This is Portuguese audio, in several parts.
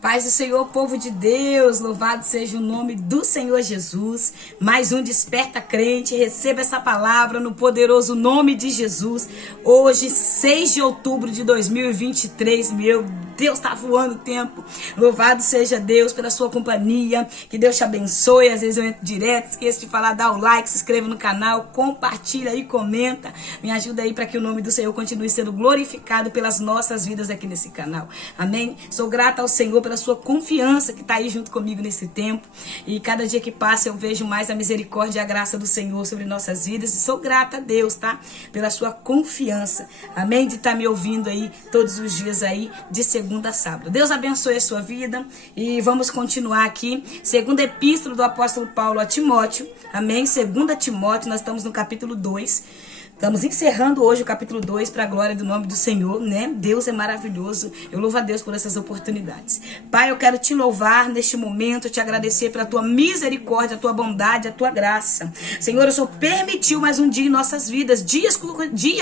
Paz do Senhor, povo de Deus, louvado seja o nome do Senhor Jesus. Mais um Desperta Crente, receba essa palavra no poderoso nome de Jesus. Hoje, 6 de outubro de 2023, meu Deus, tá voando o tempo. Louvado seja Deus pela sua companhia, que Deus te abençoe. Às vezes eu entro direto, esqueço de falar, dá o like, se inscreva no canal, compartilha e comenta. Me ajuda aí para que o nome do Senhor continue sendo glorificado pelas nossas vidas aqui nesse canal. Amém? Sou grata ao Senhor pela sua confiança que está aí junto comigo nesse tempo. E cada dia que passa eu vejo mais a misericórdia e a graça do Senhor sobre nossas vidas. E sou grata a Deus, tá? Pela sua confiança. Amém? De estar me ouvindo aí todos os dias aí, de segunda a sábado. Deus abençoe a sua vida. E vamos continuar aqui. Segunda epístola do apóstolo Paulo a Timóteo. Amém? Segunda Timóteo, nós estamos no capítulo 2. Estamos encerrando hoje o capítulo 2 para a glória do nome do Senhor, né? Deus é maravilhoso. Eu louvo a Deus por essas oportunidades. Pai, eu quero te louvar neste momento, te agradecer pela tua misericórdia, a tua bondade, a tua graça. Senhor, o Senhor permitiu mais um dia em nossas vidas, dia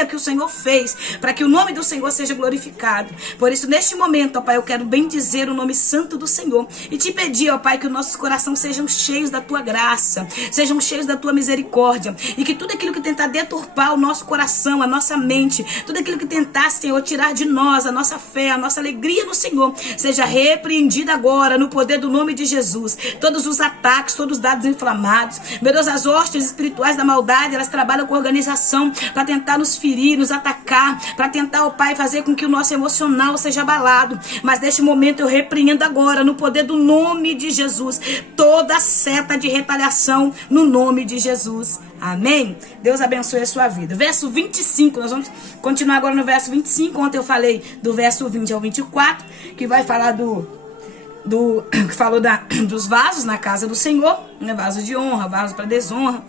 que o Senhor fez, para que o nome do Senhor seja glorificado. Por isso, neste momento, ó Pai, eu quero bendizer o nome santo do Senhor e te pedir, ó Pai, que os nossos corações sejam cheios da tua graça, sejam cheios da tua misericórdia e que tudo aquilo que tentar deturpar o nosso coração, a nossa mente, tudo aquilo que tentasse, Senhor, tirar de nós a nossa fé, a nossa alegria no Senhor, seja repreendido agora no poder do nome de Jesus. Todos os ataques, todos os dados inflamados, meu Deus, as hostes espirituais da maldade, elas trabalham com organização para tentar nos ferir, nos atacar, para tentar, ó Pai, fazer com que o nosso emocional seja abalado. Mas neste momento eu repreendo agora, no poder do nome de Jesus, toda seta de retaliação no nome de Jesus. Amém? Deus abençoe a sua vida. Verso 25, nós vamos continuar agora no verso 25. Ontem eu falei do verso 20 ao 24, que vai falar que falou dos vasos na casa do Senhor, né? Vaso de honra, vaso para desonra.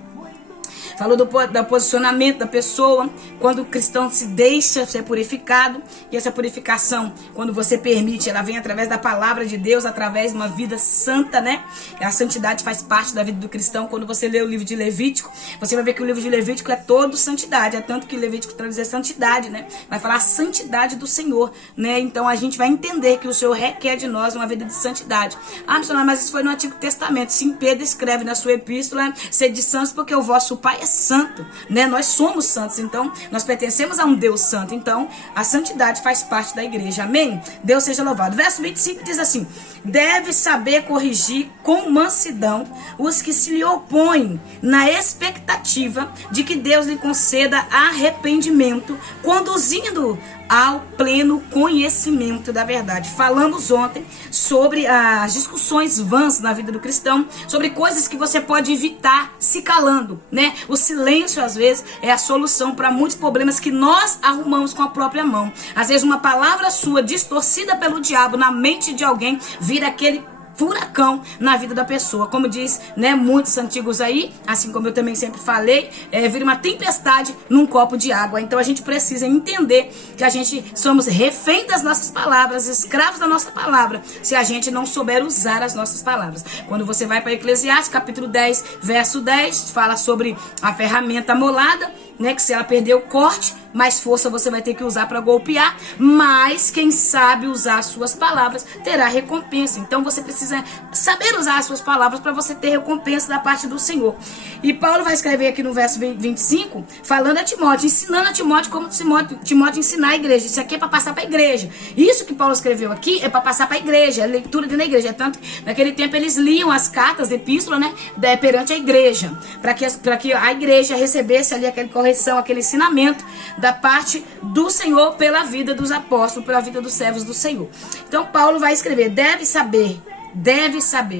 Falou do posicionamento da pessoa, quando o cristão se deixa ser purificado. E essa purificação, quando você permite, ela vem através da palavra de Deus, através de uma vida santa, né? A santidade faz parte da vida do cristão. Quando você lê o livro de Levítico, você vai ver que o livro de Levítico é todo santidade. É tanto que Levítico traduz santidade, né? Vai falar a santidade do Senhor, né? Então a gente vai entender que o Senhor requer de nós uma vida de santidade. Ah, missionário, mas isso foi no Antigo Testamento. Sim, Pedro escreve na sua epístola: sede santos porque o vosso Pai é santo, né? Nós somos santos, então nós pertencemos a um Deus santo, então a santidade faz parte da igreja, amém? Deus seja louvado. Verso 25 diz assim: deve saber corrigir com mansidão os que se lhe opõem, na expectativa de que Deus lhe conceda arrependimento, conduzindo ao pleno conhecimento da verdade. Falamos ontem sobre as discussões vãs na vida do cristão, sobre coisas que você pode evitar se calando, né? O silêncio, às vezes, é a solução para muitos problemas que nós arrumamos com a própria mão. Às vezes, uma palavra sua distorcida pelo diabo na mente de alguém vira aquele furacão na vida da pessoa. Como diz, né, muitos antigos aí, assim como eu também sempre falei, vira uma tempestade num copo de água. Então a gente precisa entender que a gente somos refém das nossas palavras, escravos da nossa palavra, se a gente não souber usar as nossas palavras. Quando você vai para Eclesiastes, capítulo 10, verso 10, fala sobre a ferramenta molada, né, que se ela perder o corte, mais força você vai ter que usar para golpear, mas quem sabe usar as suas palavras terá recompensa. Então você precisa saber usar as suas palavras para você ter recompensa da parte do Senhor. E Paulo vai escrever aqui no verso 25, falando a Timóteo, ensinando a Timóteo como Timóteo ensinar a igreja. Isso aqui é para passar para a igreja. Isso que Paulo escreveu aqui é para passar para a igreja, é leitura dentro da igreja. É tanto que naquele tempo eles liam as cartas, epístola, né, perante a igreja, para que a igreja recebesse ali aquela correção, aquele ensinamento da parte do Senhor pela vida dos apóstolos, pela vida dos servos do Senhor. Então Paulo vai escrever: deve saber.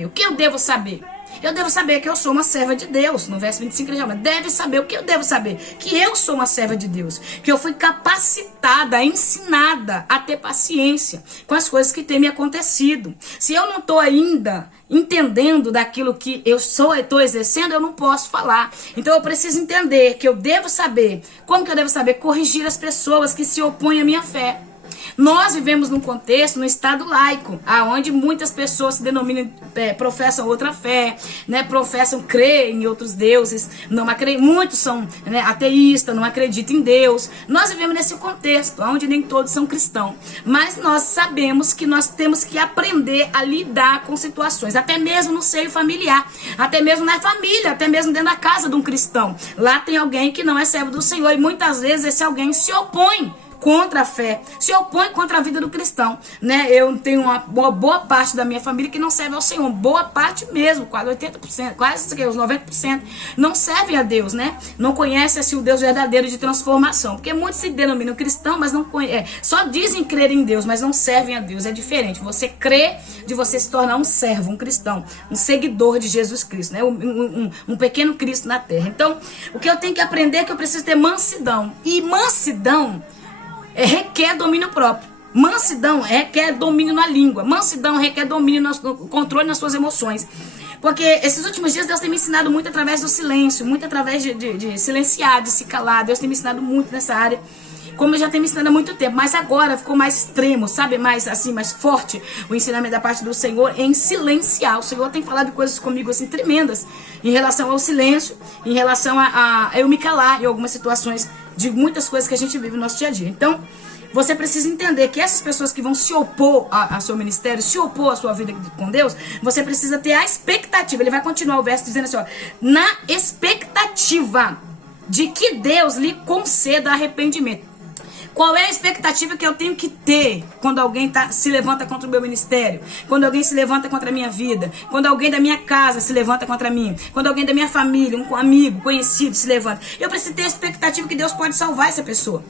O que eu devo saber? Eu devo saber que eu sou uma serva de Deus. No verso 25 ele chama: deve saber. O que eu devo saber? Que eu sou uma serva de Deus, que eu fui capacitada, ensinada a ter paciência com as coisas que têm me acontecido. Se eu não estou ainda entendendo daquilo que eu estou exercendo, eu não posso falar. Então eu preciso entender que eu devo saber. Como que eu devo saber? Corrigir as pessoas que se opõem à minha fé. Nós vivemos num contexto, num estado laico, aonde muitas pessoas se denominam, professam outra fé, né, professam crer em outros deuses, muitos são, né, ateístas, não acreditam em Deus. Nós vivemos nesse contexto, onde nem todos são cristãos, mas nós sabemos que nós temos que aprender a lidar com situações, até mesmo no seio familiar, até mesmo na família, até mesmo dentro da casa de um cristão. Lá tem alguém que não é servo do Senhor e muitas vezes esse alguém se opõe contra a fé, se opõe contra a vida do cristão, né? Eu tenho uma boa parte da minha família que não serve ao Senhor, boa parte mesmo, quase 80%, quase os 90% não servem a Deus, né? Não conhecem assim o Deus verdadeiro de transformação, porque muitos se denominam cristão, mas não só dizem crer em Deus, mas não servem a Deus. É diferente, você crê de você se tornar um servo, um cristão, um seguidor de Jesus Cristo, né? Um pequeno Cristo na terra. Então, o que eu tenho que aprender é que eu preciso ter mansidão, e mansidão requer domínio próprio. Mansidão requer domínio na língua. Mansidão requer domínio no controle nas suas emoções. Porque esses últimos dias Deus tem me ensinado muito através do silêncio, muito através de silenciar, de se calar. Deus tem me ensinado muito nessa área, como eu já tenho me ensinado há muito tempo, mas agora ficou mais extremo, sabe? Mais assim, mais forte o ensinamento da parte do Senhor em silenciar. O Senhor tem falado coisas comigo assim tremendas em relação ao silêncio, em relação a eu me calar em algumas situações de muitas coisas que a gente vive no nosso dia a dia. Então, você precisa entender que essas pessoas que vão se opor ao seu ministério, se opor à sua vida com Deus, você precisa ter a expectativa. Ele vai continuar o verso dizendo assim, ó, na expectativa de que Deus lhe conceda arrependimento. Qual é a expectativa que eu tenho que ter quando alguém se levanta contra o meu ministério? Quando alguém se levanta contra a minha vida? Quando alguém da minha casa se levanta contra mim? Quando alguém da minha família, um amigo, conhecido se levanta? Eu preciso ter a expectativa que Deus pode salvar essa pessoa.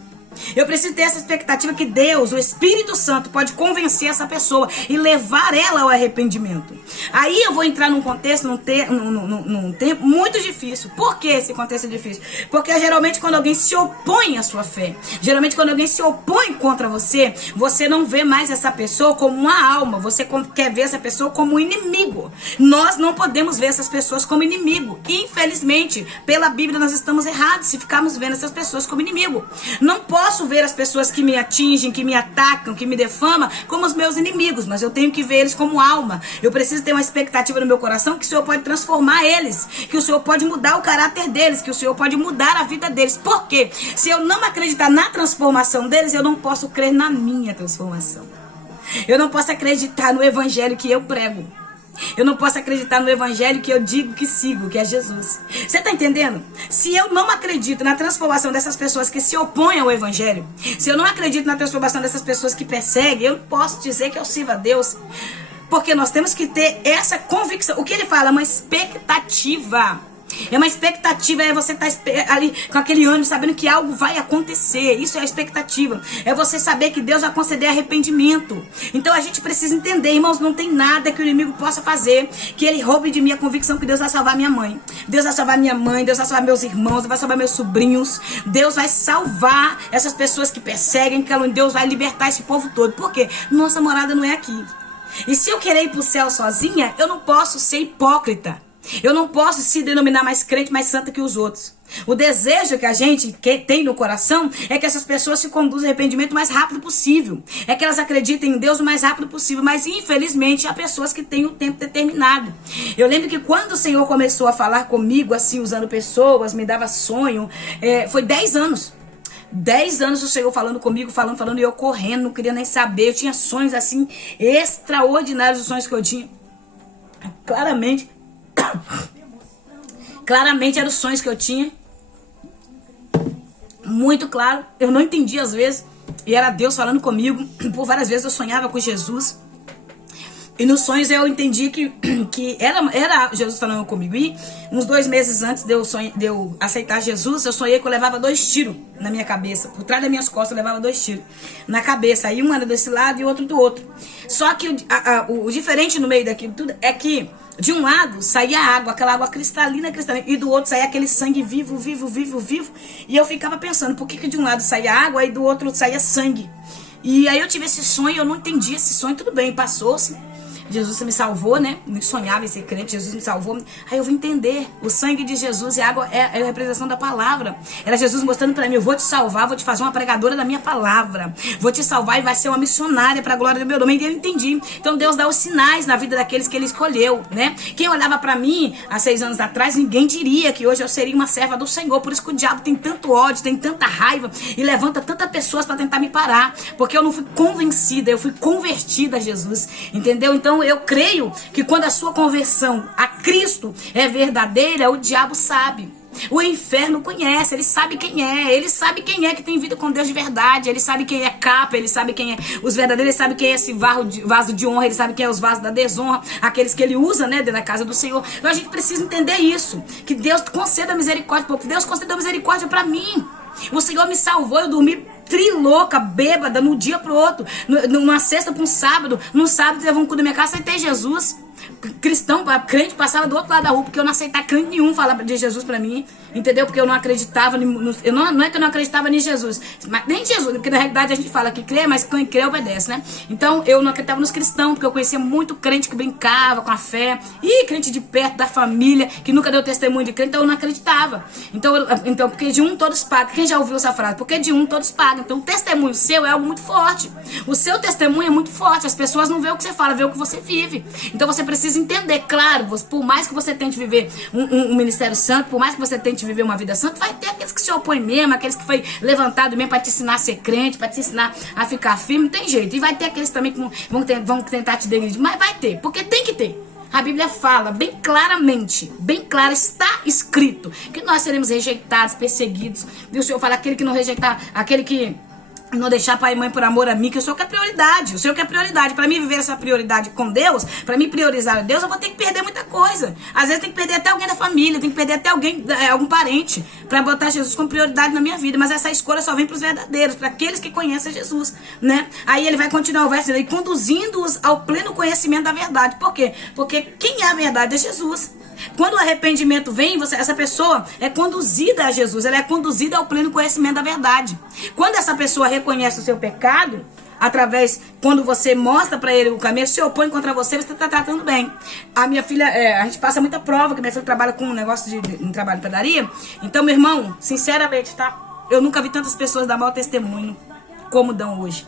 Eu preciso ter essa expectativa que Deus, o Espírito Santo, pode convencer essa pessoa e levar ela ao arrependimento. Aí eu vou entrar num contexto, num tempo muito difícil. Por que esse contexto é difícil? Porque geralmente quando alguém se opõe à sua fé, geralmente quando alguém se opõe contra você, você não vê mais essa pessoa como uma alma, você quer ver essa pessoa como um inimigo. Nós não podemos ver essas pessoas como inimigo. Infelizmente, pela Bíblia nós estamos errados se ficarmos vendo essas pessoas como inimigo. Não posso ver as pessoas que me atingem, que me atacam, que me defamam como os meus inimigos, mas eu tenho que ver eles como alma. Eu preciso ter uma expectativa no meu coração que o Senhor pode transformar eles, que o Senhor pode mudar o caráter deles, que o Senhor pode mudar a vida deles. Por quê? Se eu não acreditar na transformação deles, eu não posso crer na minha transformação. Eu não posso acreditar no evangelho que eu prego. Eu não posso acreditar no evangelho que eu digo que sigo, que é Jesus. Você está entendendo? Se eu não acredito na transformação dessas pessoas que se opõem ao evangelho, se eu não acredito na transformação dessas pessoas que perseguem, eu posso dizer que eu sirvo a Deus. Porque nós temos que ter essa convicção. O que ele fala é uma expectativa. É uma expectativa, é você estar ali com aquele ânimo, sabendo que algo vai acontecer. Isso é a expectativa. É você saber que Deus vai conceder arrependimento. Então a gente precisa entender, irmãos, não tem nada que o inimigo possa fazer que ele roube de mim a convicção que Deus vai salvar minha mãe. Deus vai salvar minha mãe, Deus vai salvar meus irmãos, Deus vai salvar meus sobrinhos. Deus vai salvar essas pessoas que perseguem, que Deus vai libertar esse povo todo. Por quê? Nossa morada não é aqui. E se eu querer ir para o céu sozinha, eu não posso ser hipócrita. Eu não posso se denominar mais crente, mais santa que os outros. O desejo que a gente tem no coração é que essas pessoas se conduzam ao arrependimento o mais rápido possível. É que elas acreditem em Deus o mais rápido possível. Mas infelizmente há pessoas que têm o tempo determinado. Eu lembro que quando o Senhor começou a falar comigo, assim, usando pessoas, me dava sonho, foi 10 anos. 10 anos o Senhor falando comigo, falando, e eu correndo, não queria nem saber. Eu tinha sonhos assim, extraordinários, os sonhos que eu tinha. Claramente eram os sonhos que eu tinha. Muito claro. Eu não entendia às vezes. E era Deus falando comigo. Por várias vezes eu sonhava com Jesus. E nos sonhos eu entendi que era Jesus falando comigo. E uns 2 meses antes de eu aceitar Jesus, eu sonhei que eu levava 2 tiros na minha cabeça. Por trás das minhas costas eu levava 2 tiros na cabeça. Aí um era desse lado e o outro do outro. Só que o diferente no meio daquilo tudo é que de um lado saía água, aquela água cristalina, e do outro saía aquele sangue vivo. E eu ficava pensando, por que de um lado saía água e do outro saía sangue? E aí eu tive esse sonho, eu não entendi esse sonho, tudo bem, passou-se. Jesus me salvou, né? Eu sonhava em ser crente, Jesus me salvou. Aí eu vim entender, o sangue de Jesus e a água é a representação da palavra. Era Jesus mostrando pra mim, eu vou te salvar, vou te fazer uma pregadora da minha palavra. Vou te salvar e vai ser uma missionária pra glória do meu nome. E eu entendi. Então Deus dá os sinais na vida daqueles que Ele escolheu, né? Quem olhava pra mim há 6 anos atrás, ninguém diria que hoje eu seria uma serva do Senhor. Por isso que o diabo tem tanto ódio, tem tanta raiva e levanta tantas pessoas pra tentar me parar. Porque eu não fui convencida, eu fui convertida a Jesus. Entendeu? Então eu creio que quando a sua conversão a Cristo é verdadeira, o diabo sabe. O inferno conhece, ele sabe quem é que tem vida com Deus de verdade, ele sabe quem é capa, ele sabe quem é os verdadeiros, ele sabe quem é esse vaso de honra, ele sabe quem é os vasos da desonra, aqueles que ele usa, né, dentro da casa do Senhor. Então a gente precisa entender isso, que Deus conceda misericórdia, porque Deus concedeu misericórdia pra mim. O Senhor me salvou, eu dormi trilouca, bêbada, de um dia pro outro, numa sexta pra um sábado, no sábado levou um cu da minha casa, aceitei Jesus. Cristão, crente, passava do outro lado da rua, porque eu não aceitava crente nenhum falar de Jesus pra mim, entendeu? Porque eu não acreditava, não é que eu não acreditava em Jesus, mas nem em Jesus, porque na realidade a gente fala que crê, mas quem crê obedece, né? Então eu não acreditava nos cristãos, porque eu conhecia muito crente que brincava com a fé, e crente de perto, da família, que nunca deu testemunho de crente, então eu não acreditava. Então porque de um todos pagam. Quem já ouviu essa frase? Porque de um todos pagam. Então o testemunho seu é algo muito forte. O seu testemunho é muito forte, as pessoas não veem o que você fala, veem o que você vive. Então você precisa entender, claro, por mais que você tente viver um ministério santo, por mais que você tente viver uma vida santa, vai ter aqueles que se opõem mesmo, aqueles que foi levantado mesmo para te ensinar a ser crente, para te ensinar a ficar firme, não tem jeito. E vai ter aqueles também que vão tentar te degredir, mas vai ter, porque tem que ter. A Bíblia fala bem claramente, bem claro, está escrito que nós seremos rejeitados, perseguidos. E o Senhor fala, aquele que não rejeitar, aquele que não deixar pai e mãe por amor a mim, que o Senhor quer prioridade. O Senhor quer prioridade. Para mim viver essa prioridade com Deus, para mim priorizar a Deus, eu vou ter que perder muita coisa. Às vezes tem que perder até alguém da família, tem que perder até alguém, algum parente, para botar Jesus como prioridade na minha vida. Mas essa escolha só vem para os verdadeiros, para aqueles que conhecem Jesus, né? Aí ele vai continuar o verso dele, conduzindo-os ao pleno conhecimento da verdade. Por quê? Porque quem é a verdade é Jesus. Quando o arrependimento vem, essa pessoa é conduzida a Jesus, ela é conduzida ao pleno conhecimento da verdade. Quando essa pessoa reconhece o seu pecado, quando você mostra pra ele o caminho, se opõe contra você, você tá tratando bem. A minha filha, a gente passa muita prova, que minha filha trabalha com um negócio um trabalho de padaria. Então, meu irmão, sinceramente, tá? Eu nunca vi tantas pessoas dar mau testemunho como dão hoje.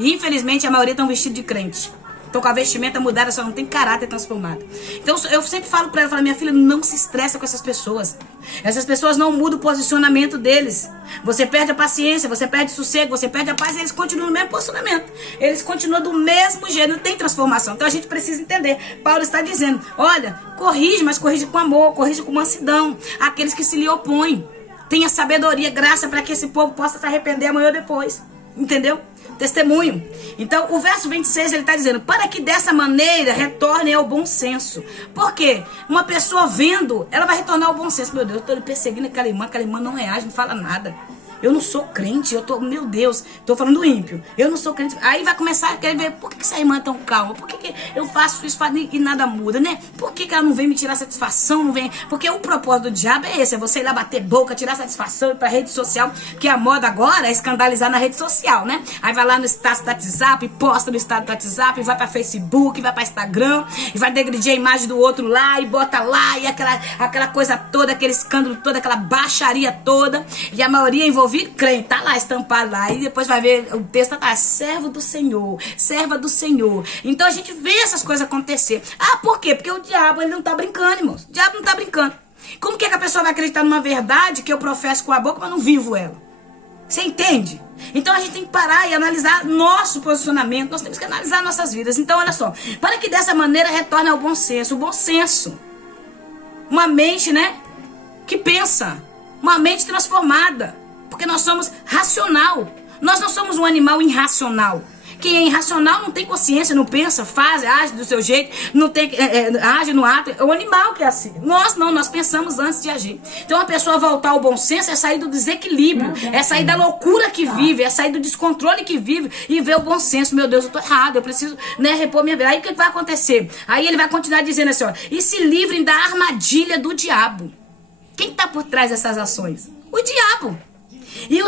E infelizmente a maioria estão vestidos de crente. Tô com a vestimenta mudada, só não tem caráter transformado. Então eu sempre falo pra ela, minha filha, não se estressa com essas pessoas. Essas pessoas não mudam o posicionamento deles. Você perde a paciência, você perde o sossego, você perde a paz, e eles continuam no mesmo posicionamento. Eles continuam do mesmo jeito, não tem transformação. Então a gente precisa entender. Paulo está dizendo, olha, corrige, mas corrige com amor, corrige com mansidão. Aqueles que se lhe opõem. Tenha sabedoria, graça, para que esse povo possa se arrepender amanhã ou depois. Entendeu? Testemunho. Então o verso 26 ele está dizendo, para que dessa maneira retornem ao bom senso. Por quê? Uma pessoa vendo, ela vai retornar ao bom senso. Meu Deus, eu estou perseguindo aquela irmã não reage, não fala nada. Eu não sou crente, meu Deus, tô falando do ímpio. Eu não sou crente. Aí vai começar a querer ver, por que essa irmã é tão calma? Por que eu faço isso e nada muda, né? Por que ela não vem me tirar satisfação? Não vem? Porque o propósito do diabo é esse, é você ir lá bater boca, tirar satisfação, ir pra rede social, porque a moda agora é escandalizar na rede social, né? Aí vai lá no status do WhatsApp, posta no status do WhatsApp, vai pra Facebook, vai pra Instagram, e vai degredir a imagem do outro lá, e bota lá, e aquela coisa toda, aquele escândalo todo, aquela baixaria toda, e a maioria envolvida crente, tá lá estampado lá, e depois vai ver o texto, tá, servo do Senhor, serva do Senhor. Então a gente vê essas coisas acontecer. Ah, por quê? Porque o diabo, ele não tá brincando, irmãos. O diabo não tá brincando. Como que a pessoa vai acreditar numa verdade que eu professo com a boca, mas não vivo ela? Você entende? Então a gente tem que parar e analisar nosso posicionamento, nós temos que analisar nossas vidas. Então olha só, para que dessa maneira retorne ao bom senso. O bom senso, uma mente, né, que pensa, uma mente transformada. Porque nós somos racional. Nós não somos um animal irracional. Quem é irracional não tem consciência, não pensa, faz, age do seu jeito, não tem, age no ato. É o animal que é assim. Nós não, nós pensamos antes de agir. Então a pessoa voltar ao bom senso é sair do desequilíbrio, é sair da loucura que vive, é sair do descontrole que vive e ver o bom senso. Meu Deus, eu tô errado, eu preciso, né, repor minha vida. Aí o que vai acontecer? Aí ele vai continuar dizendo assim, ó, e se livrem da armadilha do diabo. Quem está por trás dessas ações? O diabo. E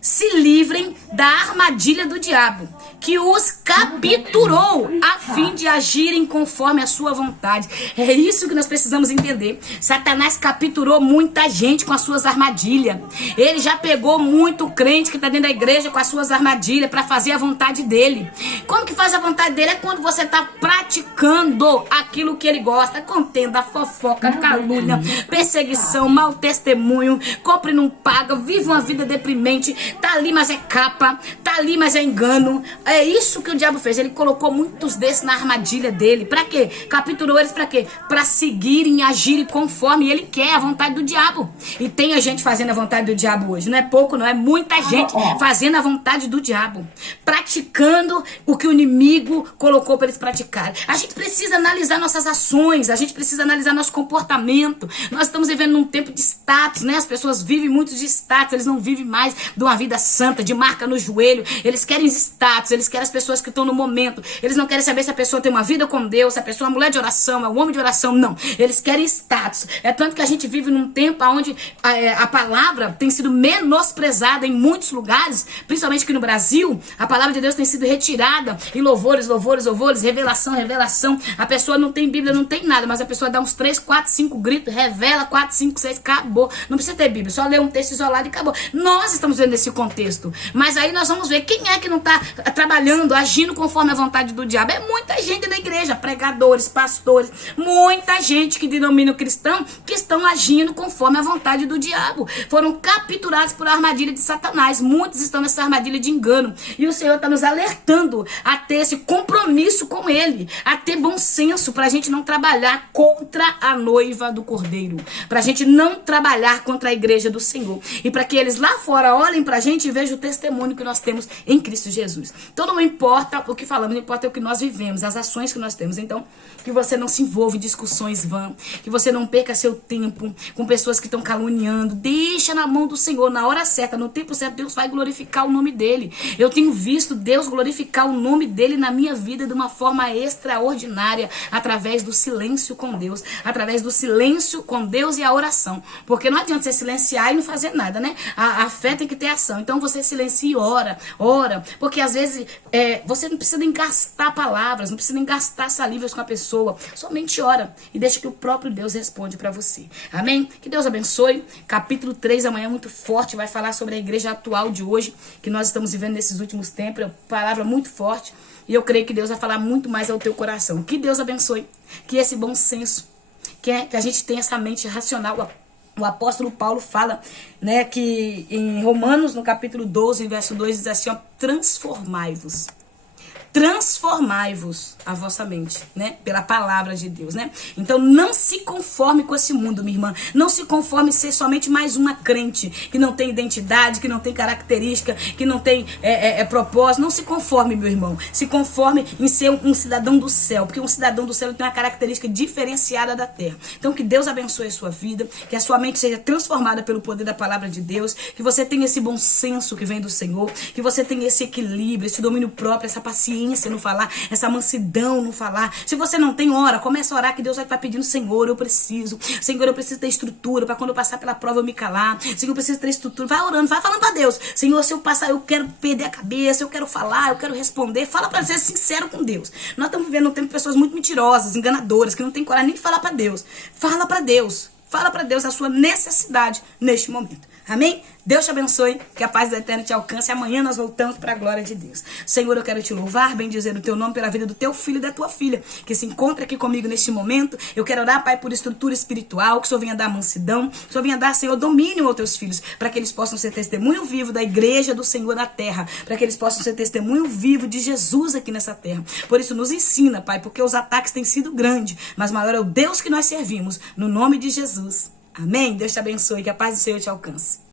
se livrem da armadilha do diabo, que os capturou a fim de agirem conforme a sua vontade. É isso que nós precisamos entender. Satanás capturou muita gente com as suas armadilhas. Ele já pegou muito crente que está dentro da igreja com as suas armadilhas para fazer a vontade dele. Como que faz a vontade dele? É quando você está praticando aquilo que ele gosta. Contenda, fofoca, calúnia, perseguição, mau testemunho, compra e não paga, vive uma vida deprimente, tá ali mas é capa, tá ali mas é engano. É isso que o diabo fez. Ele colocou muitos desses na armadilha dele. Pra quê? Capturou eles pra quê? Pra seguirem e agirem conforme ele quer, a vontade do diabo. E tem a gente fazendo a vontade do diabo hoje. Não é pouco, não. É muita gente fazendo a vontade do diabo. Praticando o que o inimigo colocou pra eles praticarem. A gente precisa analisar nossas ações. A gente precisa analisar nosso comportamento. Nós estamos vivendo num tempo de status, né? As pessoas vivem muito de status. Eles não vivem mais de uma vida santa, de marca no joelho. Eles querem status. Eles querem as pessoas que estão no momento. Eles não querem saber se a pessoa tem uma vida com Deus, se a pessoa é uma mulher de oração, é um homem de oração. Não. Eles querem status. É tanto que a gente vive num tempo onde a palavra tem sido menosprezada em muitos lugares, principalmente aqui no Brasil. A palavra de Deus tem sido retirada em louvores, louvores, louvores, revelação, revelação. A pessoa não tem Bíblia, não tem nada, mas a pessoa dá uns 3, 4, 5 gritos, revela 4, 5, 6, acabou. Não precisa ter Bíblia, só ler um texto isolado e acabou. Nós estamos vendo esse contexto. Mas aí nós vamos ver quem é que não está trabalhando, agindo conforme a vontade do diabo. É muita gente na igreja, pregadores, pastores, muita gente que denomina o cristão que estão agindo conforme a vontade do diabo. Foram capturados por armadilha de Satanás. Muitos estão nessa armadilha de engano. E o Senhor está nos alertando a ter esse compromisso com Ele, a ter bom senso para a gente não trabalhar contra a noiva do Cordeiro, para a gente não trabalhar contra a igreja do Senhor. E para que eles lá fora olhem para a gente e vejam o testemunho que nós temos em Cristo Jesus. Então não importa o que falamos, não importa o que nós vivemos, as ações que nós temos. Então, que você não se envolva em discussões vãs, que você não perca seu tempo com pessoas que estão caluniando. Deixa na mão do Senhor, na hora certa, no tempo certo, Deus vai glorificar o nome dele. Eu tenho visto Deus glorificar o nome dele na minha vida de uma forma extraordinária, através do silêncio com Deus, através do silêncio com Deus e a oração. Porque não adianta você silenciar e não fazer nada, né? A fé tem que ter ação. Então você silencia e ora, porque às vezes você não precisa nem gastar palavras, não precisa nem gastar salivas com a pessoa, somente ora e deixa que o próprio Deus responde para você. Amém? Que Deus abençoe. Capítulo 3 amanhã muito forte, vai falar sobre a igreja atual de hoje, que nós estamos vivendo nesses últimos tempos, é uma palavra muito forte, e eu creio que Deus vai falar muito mais ao teu coração. Que Deus abençoe, que esse bom senso, que a gente tenha essa mente racional. O apóstolo Paulo fala, né, que em Romanos, no capítulo 12, verso 2, diz assim, ó, transformai-vos a vossa mente, né? Pela palavra de Deus, né? Então não se conforme com esse mundo, minha irmã. Não se conforme em ser somente mais uma crente que não tem identidade, que não tem característica, que não tem propósito. Não se conforme, meu irmão. Se conforme em ser um cidadão do céu, porque um cidadão do céu tem uma característica diferenciada da terra. Então que Deus abençoe a sua vida, que a sua mente seja transformada pelo poder da palavra de Deus, que você tenha esse bom senso que vem do Senhor, que você tenha esse equilíbrio, esse domínio próprio, essa paciência no falar, essa mansidão no falar. Se você não tem, ora, começa a orar que Deus vai estar pedindo, Senhor, eu preciso ter estrutura para quando eu passar pela prova eu me calar. Senhor, eu preciso ter estrutura. Vai orando, vai falando para Deus. Senhor, se eu passar, eu quero perder a cabeça, eu quero falar, eu quero responder. Fala para ser sincero com Deus. Nós estamos vivendo um tempo de pessoas muito mentirosas, enganadoras, que não tem coragem nem de falar para Deus. Fala para Deus. Fala para Deus a sua necessidade neste momento. Amém? Deus te abençoe, que a paz do Eterno te alcance. Amanhã nós voltamos para a glória de Deus. Senhor, eu quero te louvar, bendizer o teu nome pela vida do teu filho e da tua filha, que se encontra aqui comigo neste momento. Eu quero orar, Pai, por estrutura espiritual, que o Senhor venha dar mansidão, que o Senhor venha dar, Senhor, domínio aos teus filhos, para que eles possam ser testemunho vivo da igreja do Senhor na terra, para que eles possam ser testemunho vivo de Jesus aqui nessa terra. Por isso, nos ensina, Pai, porque os ataques têm sido grandes, mas maior é o Deus que nós servimos, no nome de Jesus. Amém? Deus te abençoe, que a paz do Senhor te alcance.